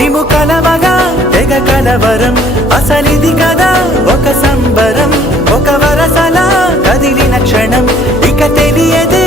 మేము కలవగా తెగ కలవరం అసలిది కదా ఒక సంబరం ఒక వరసలా కదిలిన క్షణం ఇక తెలియదే